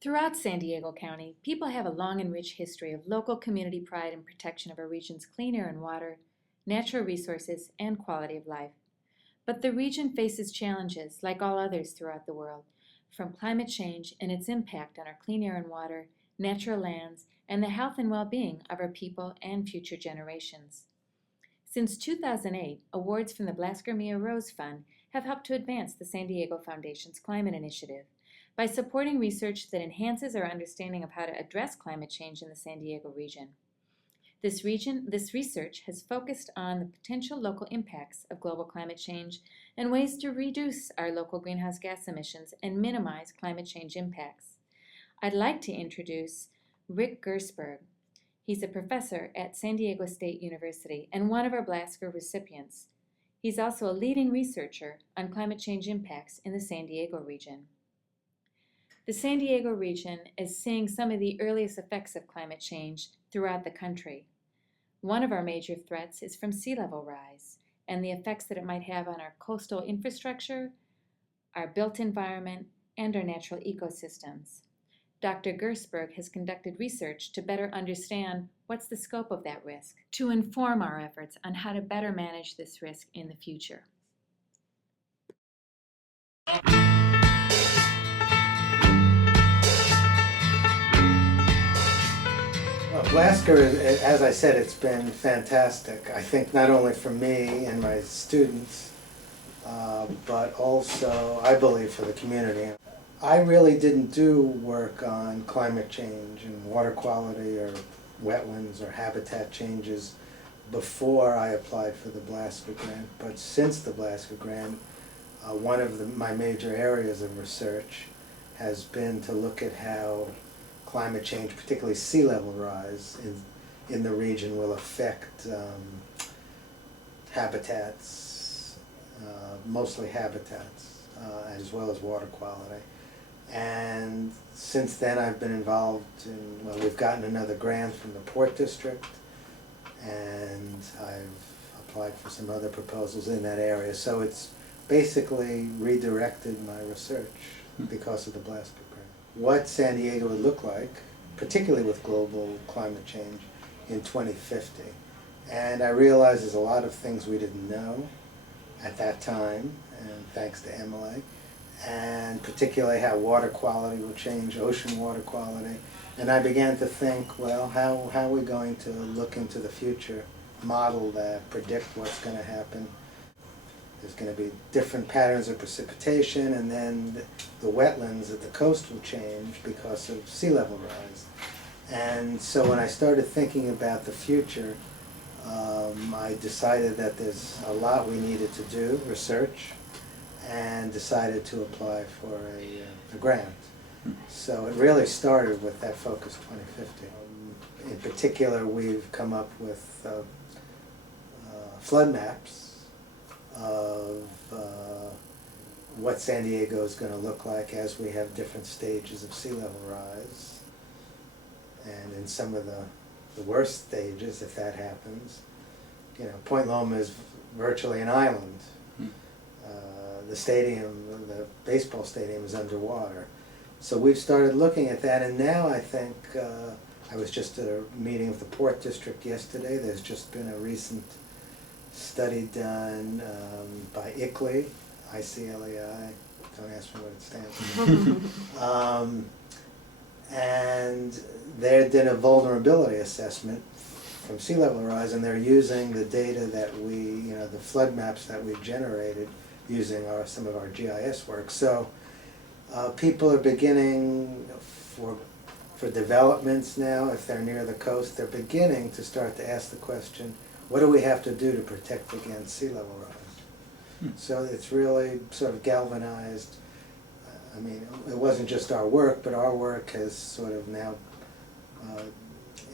Throughout San Diego County, people have a long and rich history of local community pride and protection of our region's clean air and water, natural resources, and quality of life. But the region faces challenges, like all others throughout the world, from climate change and its impact on our clean air and water, natural lands, and the health and well-being of our people and future generations. Since 2008, awards from the Blasker Mia Rose Fund have helped to advance the San Diego Foundation's climate initiative by supporting research that enhances our understanding of how to address climate change in the San Diego region. This research has focused on the potential local impacts of global climate change and ways to reduce our local greenhouse gas emissions and minimize climate change impacts. I'd like to introduce Rick Gersberg. He's a professor at San Diego State University and one of our Blasker recipients. He's also a leading researcher on climate change impacts in the San Diego region. The San Diego region is seeing some of the earliest effects of climate change throughout the country. One of our major threats is from sea level rise and the effects that it might have on our coastal infrastructure, our built environment, and our natural ecosystems. Dr. Gersberg has conducted research to better understand what's the scope of that risk, to inform our efforts on how to better manage this risk in the future. Well, Blasker, as I said, it's been fantastic. I think not only for me and my students, but also, I believe, for the community. I really didn't do work on climate change and water quality or wetlands or habitat changes before I applied for the Blasker grant. But since the Blasker grant, one of my major areas of research has been to look at how climate change, particularly sea level rise in the region, will affect habitats, mostly habitats, as well as water quality. And since then I've been involved in, well, we've gotten another grant from the Port District, and I've applied for some other proposals in that area. So it's basically redirected my research because of the Blasker grant. What San Diego would look like, particularly with global climate change, in 2050. And I realize there's a lot of things we didn't know at that time, and thanks to Emily, and particularly how water quality will change, ocean water quality. And I began to think, well, how are we going to look into the future, model that, predict what's going to happen? There's going to be different patterns of precipitation, and then the wetlands at the coast will change because of sea level rise. And so when I started thinking about the future, I decided that there's a lot we needed to do, research, and decided to apply for a grant. So it really started with that Focus 2050. In particular, we've come up with flood maps of what San Diego is going to look like as we have different stages of sea level rise. And in some of the worst stages, if that happens, you know, Point Loma is virtually an island. The stadium, the baseball stadium, is underwater. So we've started looking at that, and now I think, I was just at a meeting with the Port District yesterday. There's just been a recent study done by ICLEI, I-C-L-E-I, don't ask me what it stands for. And they did a vulnerability assessment from sea level rise, and they're using the data that we, you know, the flood maps that we've generated using some of our GIS work. So people are beginning for developments now, if they're near the coast, they're beginning to start to ask the question, what do we have to do to protect against sea level rise? So it's really sort of galvanized. I mean, it wasn't just our work, but our work has sort of now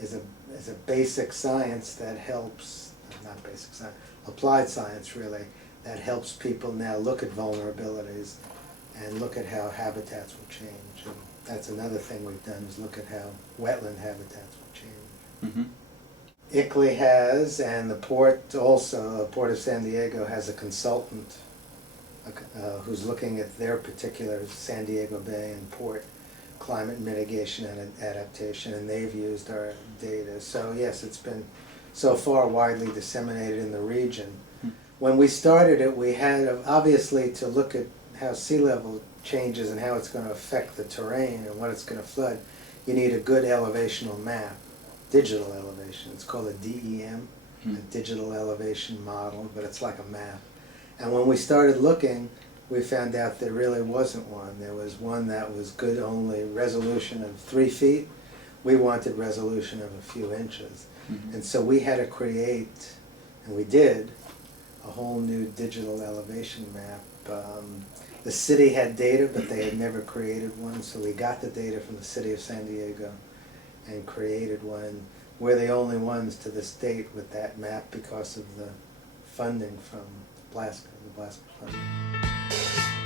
is a basic science that helps, not basic science, applied science really, that helps people now look at vulnerabilities and look at how habitats will change. And that's another thing we've done, is look at how wetland habitats will change. Mm-hmm. ICLEI has, and the Port also, the Port of San Diego has a consultant who's looking at their particular San Diego Bay and Port climate mitigation and adaptation, and they've used our data. So yes, it's been so far widely disseminated in the region. When we started it, we had obviously to look at how sea level changes and how it's going to affect the terrain and what it's going to flood. You need a good elevational map, digital elevation. It's called a DEM, a digital elevation model, but it's like a map. And when we started looking, we found out there really wasn't one. There was one that was good only resolution of 3 feet. We wanted resolution of a few inches. And so we had to create, and we did, a whole new digital elevation map. The city had data, but they had never created one, so we got the data from the city of San Diego and created one. We're the only ones to this date with that map because of the funding from Blasker, the Blasker funding.